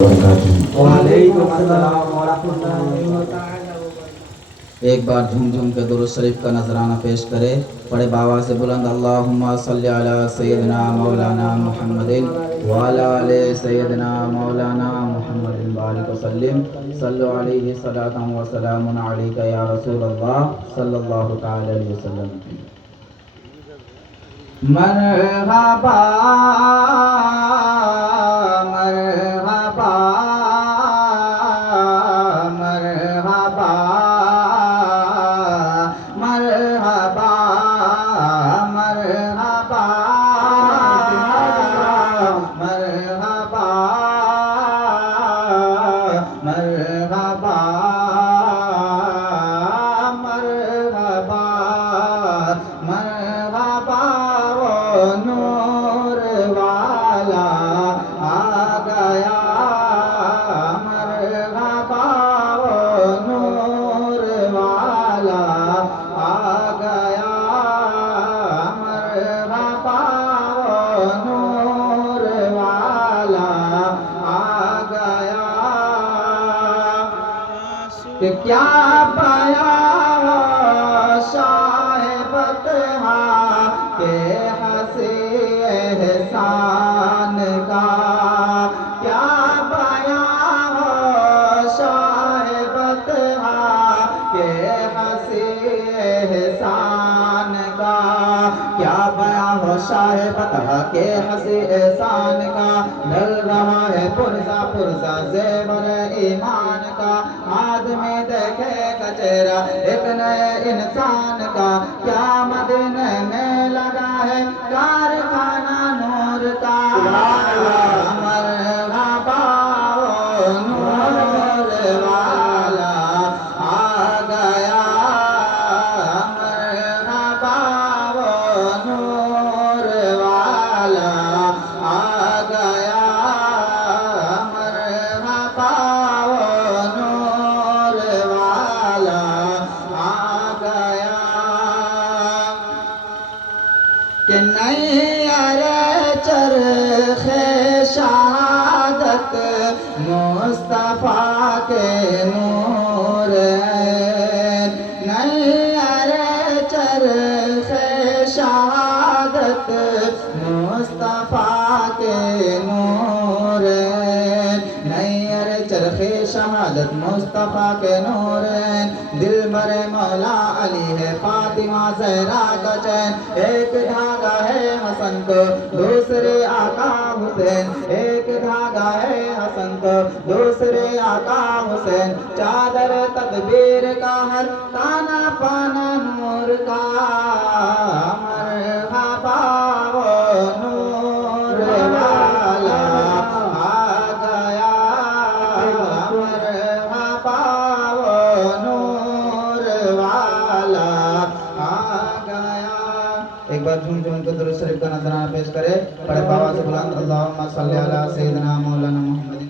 वालेकुम अस्सलाम व रहमतुल्लाहि व तआला व बरकातहू। एक बार झूम झूम के दुरूद शरीफ का नजराना पेश करे। पढ़े बाबा से बुलंद अल्लाहुम्मा सल्ली अला सय्यदिना मौलाना मुहम्मदिन व अला आले सय्यदिना मौलाना मुहम्मदिन बारिक वसल्लिम सल्लु अलैहि सलातन व सलामुन अलैका या रसूलल्लाह सल्लल्लाहु तआला अलैहि वसल्लम। मरहबा मरहबा मरहबा मरहबा मरहबा मरहबा मरहबा मरहबा मरहबा वो नूर वाला आ गया। मरहबा वो नूर वाला आ गया। मरहबा वो नूर वाला आ गया। कि क्या पाया शाहिबत के हंसी एहसान का। क्या पाया शाहिबत के हंसी एहसान का। क्या पाया हो शाहिबत के हंसी एहसान का। मिल रहा है पुरजा पुरजा ज़ेवर ईमान का। आदमी देखे चेहरा एक नए इंसान का। क्या मदीने में लगा है कारखाना नूर का। मरहबा वो नूर वाला आ गया। मरहबा वो नूर वाला आ गया। मरहबा वो नूर वाला आ गया। कि नैयर चरखे शहादत मुस्तफा के नूर है। नैयर चरखे शहादत मुस्तफा के नूर है। नैयर चरखे शहादत मुस्तफा के नूर है। दिल बरे मौला अली है फातिमा ज़हरा का चैन। एक धागा है हसन को दूसरे आका हुसैन। एक धागा है हसन को दूसरे आका हुसैन। चादर तदबीर का हर ताना पाना नूर का। मरहबा वो नूर वाला आ गया। मरहबा वो नूर वाला आ गया। एक बार झूम झूम के दुरूद शरीफ का नजराना पेश करे। पढ़े बाबा से बुलंद अल्लाहुम्मा सल्ली अला सय्यदिना मौलाना मुहम्मदिन।